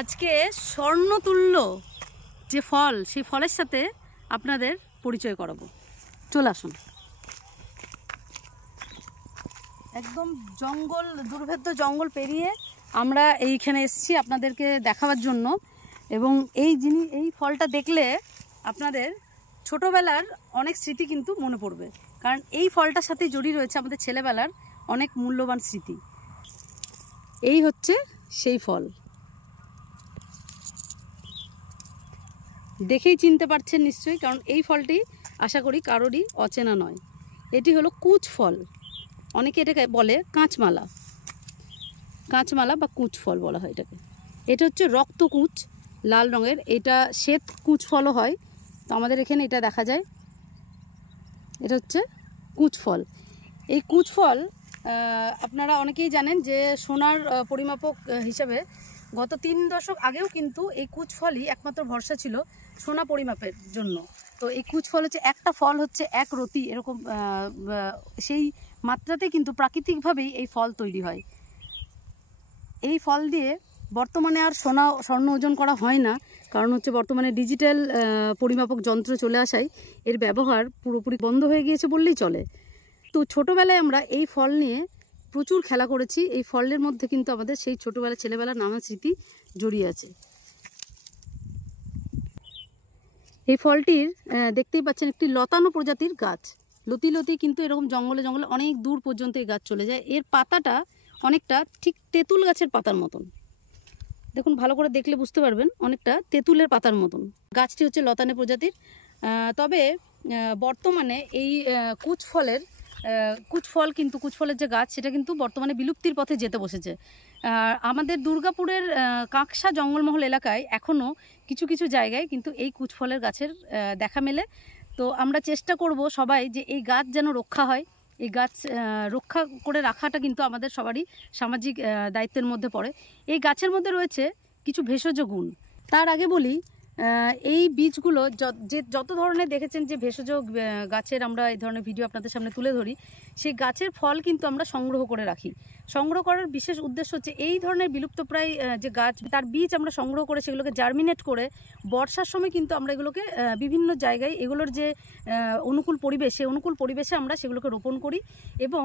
আজকে স্বর্ণতুল্য যে ফল, সেই ফলের সাথে আপনাদের পরিচয় করাবো। চলে আসুন। একদম জঙ্গল, দুর্ভেদ্য জঙ্গল পেরিয়ে আমরা এইখানে এসেছি আপনাদেরকে দেখাবার জন্য। এবং এই ফলটা দেখলে আপনাদের ছোটোবেলার অনেক স্মৃতি কিন্তু মনে পড়বে, কারণ এই ফলটার সাথে জড়িয়ে রয়েছে আমাদের ছেলেবেলার অনেক মূল্যবান স্মৃতি। এই হচ্ছে সেই ফল, দেখেই চিনতে পারছেন নিশ্চয়ই, কারণ এই ফলটি আশা করি কারোরই অচেনা নয়। এটি হলো কুচ ফল, অনেকে এটাকে বলে কাঁচমালা, কাঁচমালা বা কুচ ফল বলা হয় এটাকে। এটা হচ্ছে রক্তকুচ, লাল রঙের। এটা শ্বেত কুচ ফলও হয়, তো আমাদের এখানে এটা দেখা যায়। এটা হচ্ছে কুচ ফল। এই কুচ ফল আপনারা অনেকেই জানেন যে সোনার পরিমাপক হিসাবে গত 3 দশক আগেও কিন্তু এই কুচ ফলই একমাত্র ভরসা ছিল সোনা পরিমাপের জন্য। তো এই কুচ ফল হচ্ছে একটা ফল হচ্ছে 1 রতি, এরকম সেই মাত্রাতে কিন্তু প্রাকৃতিকভাবেই এই ফল তৈরি হয়। এই ফল দিয়ে বর্তমানে আর স্বর্ণ ওজন করা হয় না, কারণ হচ্ছে বর্তমানে ডিজিটাল পরিমাপক যন্ত্র চলে আসায় এর ব্যবহার পুরোপুরি বন্ধ হয়ে গিয়েছে বললেই চলে। তো ছোটোবেলায় আমরা এই ফল নিয়ে প্রচুর খেলা করেছি। এই ফলের মধ্যে কিন্তু আমাদের সেই ছোটোবেলা ছেলেবেলার নানা স্মৃতি জড়িয়ে আছে। এই ফলটির দেখতেই পাচ্ছেন একটি লতানো প্রজাতির গাছ, লতি লতি কিন্তু এরকম জঙ্গলে জঙ্গলে অনেক দূর পর্যন্ত এই গাছ চলে যায়। এর পাতাটা অনেকটা ঠিক তেঁতুল গাছের পাতার মতন, দেখুন ভালো করে দেখলে বুঝতে পারবেন, অনেকটা তেঁতুলের পাতার মতন। গাছটি হচ্ছে লতানে প্রজাতির। তবে বর্তমানে এই কুচ ফলের যে গাছ, সেটা কিন্তু বর্তমানে বিলুপ্তির পথে যেতে বসেছে। আমাদের দুর্গাপুরের কাঁকসা জঙ্গলমহল এলাকায় এখনও কিছু কিছু জায়গায় কিন্তু এই কুচ ফলের গাছের দেখা মেলে। তো আমরা চেষ্টা করব সবাই যে এই গাছ যেন রক্ষা হয়। এই গাছ রক্ষা করে রাখাটা কিন্তু আমাদের সবারই সামাজিক দায়িত্বের মধ্যে পড়ে। এই গাছের মধ্যে রয়েছে কিছু ভেষজ গুণ। তার আগে বলি, এই বীজগুলো যত ধরনের দেখেছেন যে ভেষজ গাছের আমরা এই ধরনের ভিডিও আপনাদের সামনে তুলে ধরি, সেই গাছের ফল কিন্তু আমরা সংগ্রহ করে রাখি। সংগ্রহ করার বিশেষ উদ্দেশ্য হচ্ছে এই ধরনের বিলুপ্তপ্রায় যে গাছ, তার বীজ আমরা সংগ্রহ করে সেগুলোকে জার্মিনেট করে বর্ষার সময় কিন্তু আমরা এগুলোকে বিভিন্ন জায়গায়, এগুলোর যে অনুকূল পরিবেশ, সেই অনুকূল পরিবেশে আমরা সেগুলোকে রোপণ করি। এবং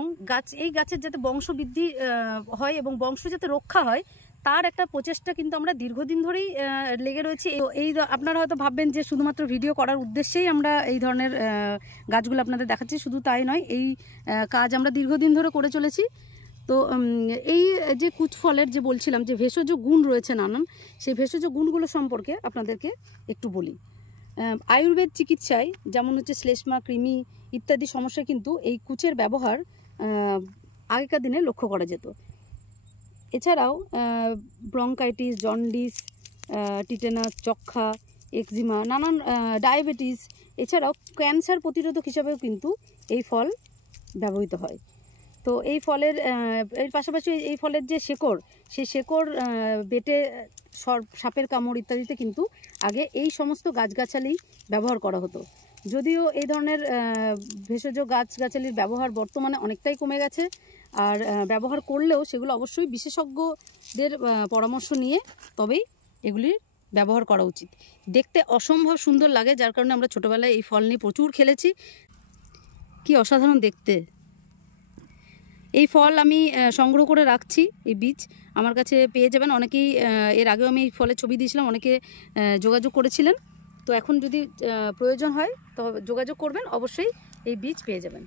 এই গাছের যাতে বংশবৃদ্ধি হয় এবং বংশ যাতে রক্ষা হয়, তার একটা প্রচেষ্টা কিন্তু আমরা দীর্ঘদিন ধরেই লেগে রয়েছি। এই আপনারা হয়তো ভাববেন যে শুধুমাত্র ভিডিও করার উদ্দেশ্যেই আমরা এই ধরনের গাছগুলো আপনাদের দেখাচ্ছি, শুধু তাই নয়, এই কাজ আমরা দীর্ঘদিন ধরে করে চলেছি। তো এই যে কুচ ফলের যে বলছিলাম যে ভেষজ গুণ রয়েছে নানান, সেই ভেষজ গুণগুলো সম্পর্কে আপনাদেরকে একটু বলি। আয়ুর্বেদ চিকিৎসায় যেমন হচ্ছে শ্লেষ্মা, কৃমি ইত্যাদি সমস্যায় কিন্তু এই কুচের ব্যবহার আগেকার দিনে লক্ষ্য করা যেত। এছাড়াও ব্রঙ্কাইটিস, জন্ডিস, টিটেনাস, যক্ষা, এক্সিমা, নানান ডায়াবেটিস, এছাড়াও ক্যান্সার প্রতিরোধক হিসাবেও কিন্তু এই ফল ব্যবহৃত হয়। তো এই ফলের এর পাশাপাশি এই ফলের যে শেকড়, সেই শেকড় বেটে সাপের কামড় ইত্যাদিতে কিন্তু আগে এই সমস্ত গাছগাছালি ব্যবহার করা হতো। যদিও এই ধরনের ভেষজ গাছগাছালির ব্যবহার বর্তমানে অনেকটাই কমে গেছে, আর ব্যবহার করলেও সেগুলো অবশ্যই বিশেষজ্ঞদের পরামর্শ নিয়ে তবেই এগুলির ব্যবহার করা উচিত। দেখতে অসম্ভব সুন্দর লাগে, যার কারণে আমরা ছোটোবেলায় এই ফল নিয়ে প্রচুর খেলেছি। কি অসাধারণ দেখতে! এই ফল আমি সংগ্রহ করে রাখছি, এই বীজ আমার কাছে পেয়ে যাবেন। অনেকেই এর আগেও আমি এই ফলের ছবি দিয়েছিলাম, অনেকে যোগাযোগ করেছিলেন। তো এখন যদি প্রয়োজন হয় তো যোগাযোগ করবেন, অবশ্যই এই বীজ পেয়ে যাবেন।